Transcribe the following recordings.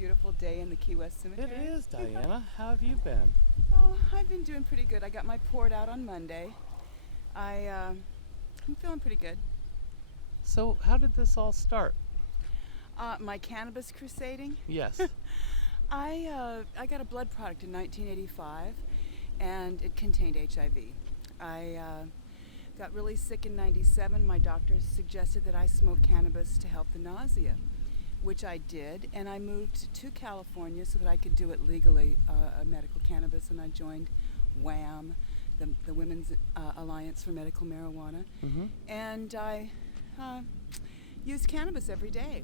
beautiful day in the Key West Cemetery? It is, Diana. How have you been? Oh, I've been doing pretty good. I got my port out on Monday. I'm feeling pretty good. So, how did this all start? My cannabis crusading. Yes. I got a blood product in 1985, and it contained HIV. I got really sick in 97. My doctor suggested that I smoke cannabis to help the nausea, which I did, and I moved to California so that I could do it legally, medical cannabis, and I joined WHAM, the Women's Alliance for Medical Marijuana, and I used cannabis every day.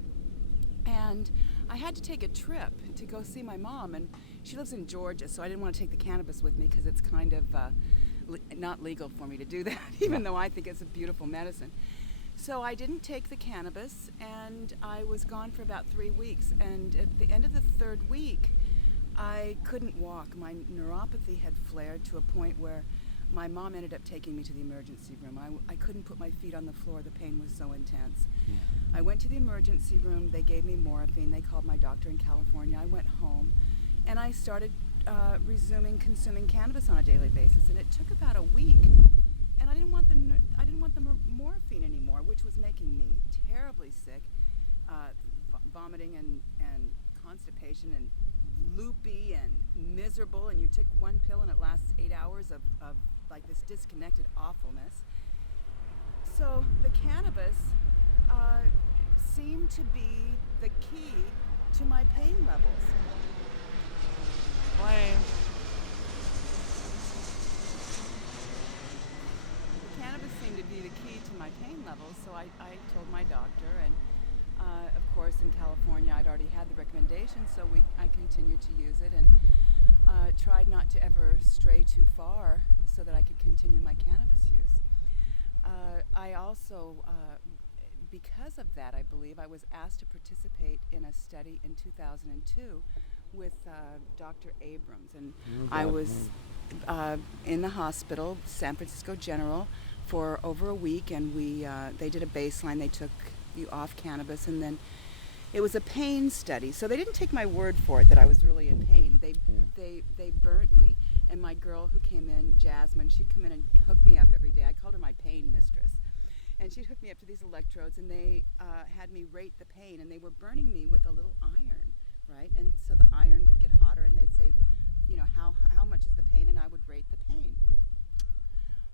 And I had to take a trip to go see my mom, and she lives in Georgia, so I didn't want to take the cannabis with me because it's kind of not legal for me to do that, even though I think it's a beautiful medicine. So I didn't take the cannabis, and I was gone for about 3 weeks. And at the end of the third week, I couldn't walk. My neuropathy had flared to a point where my mom ended up taking me to the emergency room. I couldn't put my feet on the floor. The pain was so intense. I went to the emergency room. They gave me morphine. They called my doctor in California. I went home, and I started resuming consuming cannabis on a daily basis. And it took about a week. And I didn't want the morphine anymore, which was making me terribly sick, vomiting and constipation and loopy and miserable. And you took one pill and it lasts 8 hours of like this disconnected awfulness. So the cannabis seemed to be the key to my pain levels. Cannabis seemed to be the key to my pain levels, so I told my doctor, and of course in California I'd already had the recommendation, so I continued to use it and tried not to ever stray too far so that I could continue my cannabis use. I also, because of that, I believe, I was asked to participate in a study in 2002 with Dr. Abrams, and I was in the hospital, San Francisco General, for over a week, and they did a baseline. They took you off cannabis, and then it was a pain study. So they didn't take my word for it that I was really in pain. They burnt me, and my girl who came in, Jasmine, she'd come in and hook me up every day. I called her my pain mistress, and she'd hook me up to these electrodes, and they had me rate the pain, and they were burning me with a little iron, right? And so the iron would get hotter, and they'd say, you know, how much is the pain, and I would rate the pain.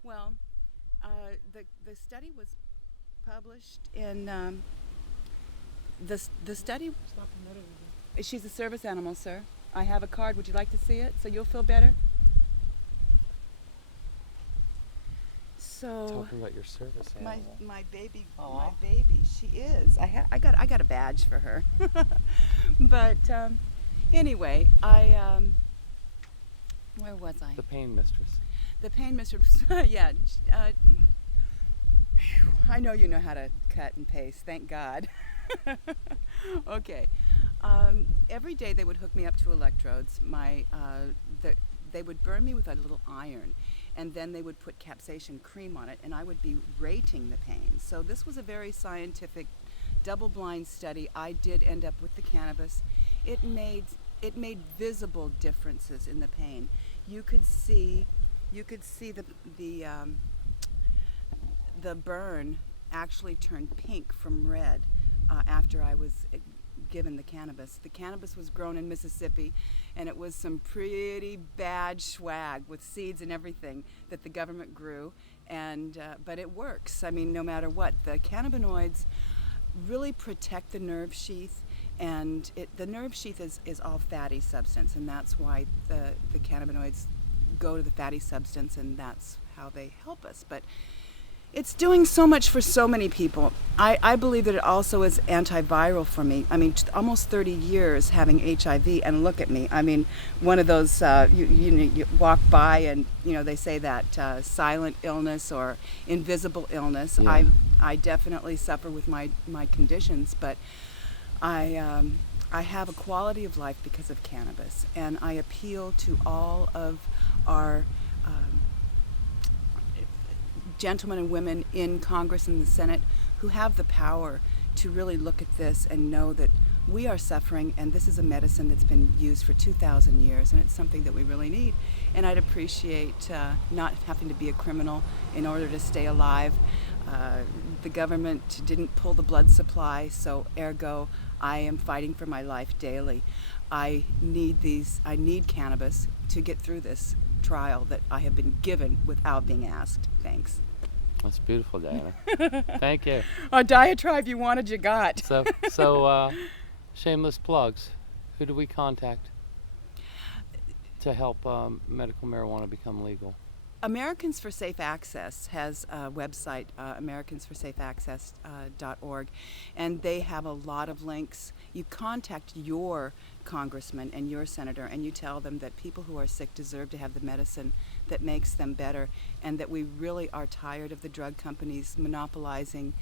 Well, the study was published in the study. She's a service animal, sir. I have a card. Would you like to see it so you'll feel better? So Talking about your service animal. my baby, Aww. my baby. She is. I got a badge for her. But anyway, where was I? The pain mistress. The pain mistress. Yeah. I know you know how to cut and paste. Thank God. Okay. Every day they would hook me up to electrodes. They would burn me with a little iron, and then they would put capsaicin cream on it, and I would be rating the pain. So this was a very scientific, double-blind study. I did end up with the cannabis. It made visible differences in the pain. You could see the burn actually turned pink from red after I was given the cannabis. The cannabis was grown in Mississippi, and it was some pretty bad swag with seeds and everything that the government grew, and but it works. I mean, no matter what, the cannabinoids really protect the nerve sheath, and the nerve sheath is all fatty substance, and that's why the cannabinoids go to the fatty substance, and that's how they help us. But it's doing so much for so many people. I believe that it also is antiviral for me. I mean, almost 30 years having HIV, and look at me. I mean, one of those, you walk by and, you know, they say that silent illness or invisible illness. Yeah. I definitely suffer with my conditions, but I have a quality of life because of cannabis, and I appeal to all of our gentlemen and women in Congress and the Senate who have the power to really look at this and know that We are suffering, and this is a medicine that's been used for 2,000 years, and it's something that we really need. And I'd appreciate not having to be a criminal in order to stay alive. The government didn't pull the blood supply, so ergo, I am fighting for my life daily. I need cannabis to get through this trial that I have been given without being asked. Thanks. That's beautiful, Diana. Thank you. A diatribe you wanted, you got. So, shameless plugs. Who do we contact to help medical marijuana become legal? Americans for Safe Access has a website, americansforsafeaccess.org, and they have a lot of links. You contact your congressman and your senator, and you tell them that people who are sick deserve to have the medicine that makes them better, and that we really are tired of the drug companies monopolizing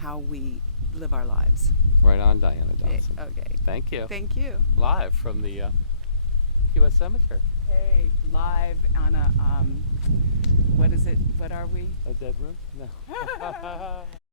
how we live our lives. Right on, Diana Dodson. Okay. Thank you. Thank you. Live from the Key West Cemetery. Hey, live on a, what is it? What are we? A dead room? No.